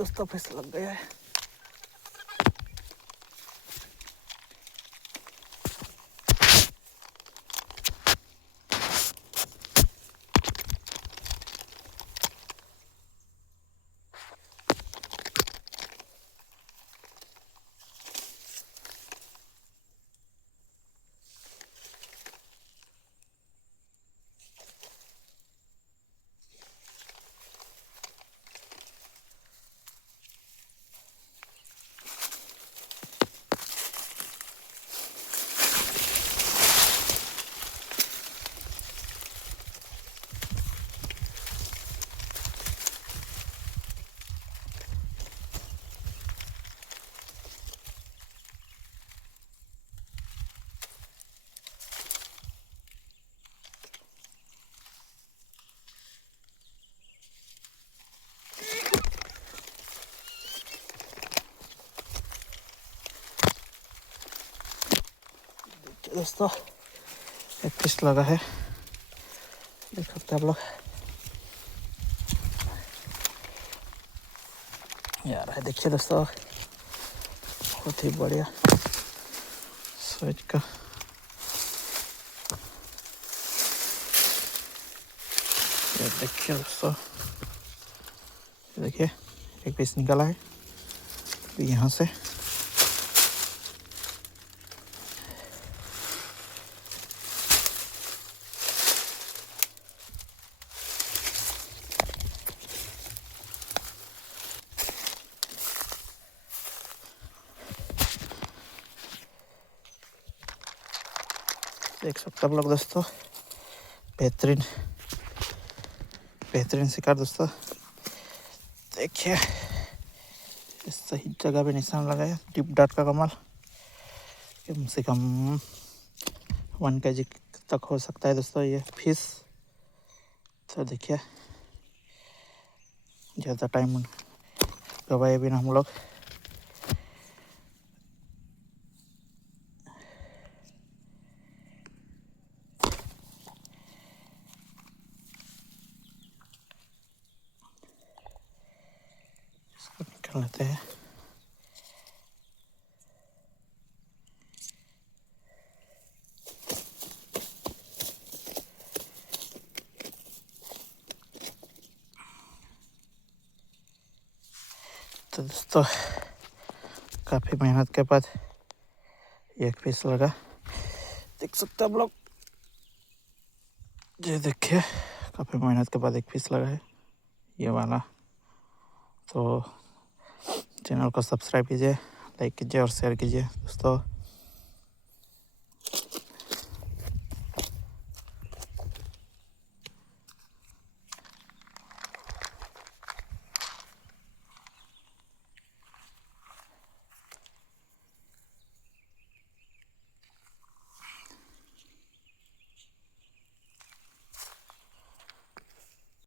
दोस्तों फिश लग गया है। दोस्तों एक फिश लगा है, देख सकते हैं आप लोग। यार है, देखिए दोस्तों, बहुत ही बढ़िया साइज का। ये देखिए दोस्तों, देखिए एक पीस निकला है यहाँ से। देख सकते हैं आप लोग दोस्तों, बेहतरीन बेहतरीन शिकार दोस्तों। देखिए सही जगह पे निशान लगाया, डिप डाट का कमाल। कम से कम 1 kg तक हो सकता है दोस्तों ये फिश। तो देखिए ज़्यादा टाइम गवाए बिना हम लोग इसको निकाल लेते हैं। तो दोस्तों काफ़ी मेहनत के बाद एक फिश लगा, देख सकते हैं आप लोग। ये देखिए काफ़ी मेहनत के बाद एक फिश लगा है ये वाला। तो चैनल को सब्सक्राइब कीजिए, लाइक कीजिए और शेयर कीजिए दोस्तों।